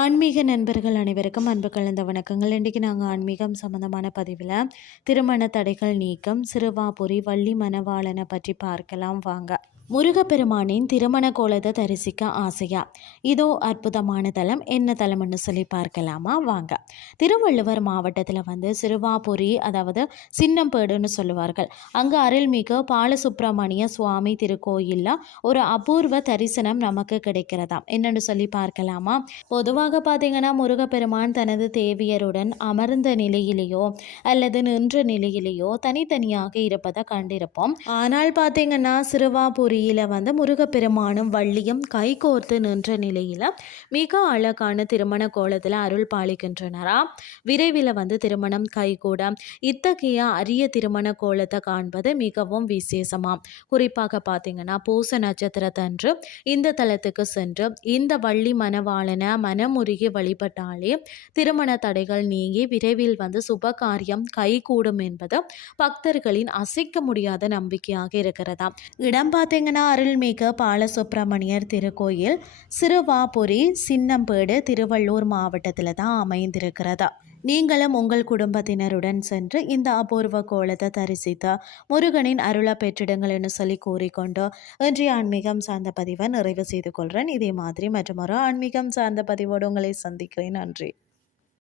ஆன்மீக நண்பர்கள் அனைவருக்கும் அன்பு கலந்த வணக்கங்கள். இன்றைக்கு நாங்கள் ஆன்மீகம் சம்மந்தமான பதிவில் திருமண தடைகள் நீக்கம் சிறுவாபுரி வள்ளி மணவாளனை பற்றி பார்க்கலாம். வாங்க. முருகப்பெருமானின் திருமண கோலத்தை தரிசிக்க ஆசையா? இதோ அற்புதமான தலம். என்ன தலம்னு சொல்லி பார்க்கலாமா? வாங்க. திருவள்ளுவர் மாவட்டத்தில் வந்து சிறுவாபுரி அதாவது சின்னம்பேடுன்னு சொல்லுவார்கள். அங்கே அருள்மிகு பாலசுப்பிரமணிய சுவாமி திருக்கோயிலில் ஒரு அபூர்வ தரிசனம் நமக்கு கிடைக்கிறதாம். என்னன்னு சொல்லி பார்க்கலாமா? பொதுவாக பார்த்தீங்கன்னா முருகப்பெருமான் தனது தேவியருடன் அமர்ந்த நிலையிலேயோ அல்லது நின்ற நிலையிலேயோ தனித்தனியாக இருப்பதை கண்டிருப்போம். ஆனால் பார்த்தீங்கன்னா சிறுவாபுரியில் வந்து முருகப்பெருமானும் வள்ளியும் கைகோர்த்து நின்ற நிலையில் மிக அழகான திருமண கோலத்தில் அருள் பாலிக்கின்றனரா. விரைவில் வந்து திருமணம் கைகூட இத்தகைய அரிய திருமண கோலத்தை காண்பது மிகவும் விசேஷமாம். குறிப்பாக பார்த்தீங்கன்னா பூச நட்சத்திரத்தன்று இந்த தலத்துக்கு சென்று இந்த வள்ளி மனவாளனை மனமுருகி வழிபட்டாலே திருமண தடைகள் நீங்கி விரைவில் வந்து சுப காரியம் கைகூடும் என்பது பக்தர்களின் அசைக்க முடியாத நம்பிக்கையாக இருக்கிறதா இடம் பார்த்தீங்கன்னா அருள்மிகு பாலசுப்பிரமணியர் திருக்கோயில் சிறுவாபுரி சின்னம்பேடு திருவள்ளூர் மாவட்டத்தில் தான் அமைந்திருக்கிறதா. நீங்களும் உங்கள் குடும்பத்தினருடன் சென்று இந்த அபூர்வ கோலத்தை தரிசித்து முருகனின் அருளை பெற்றிடுங்கள்னு சொல்லி கூறிக்கொண்டு இன்றைய ஆன்மீகம் சார்ந்த பதிவை நிறைவு செய்து கொள்கிறேன் இதே மாதிரி மற்றும் ஒரு ஆன்மீகம் சார்ந்த பதிவோடு உங்களை சந்திக்கிறேன். நன்றி.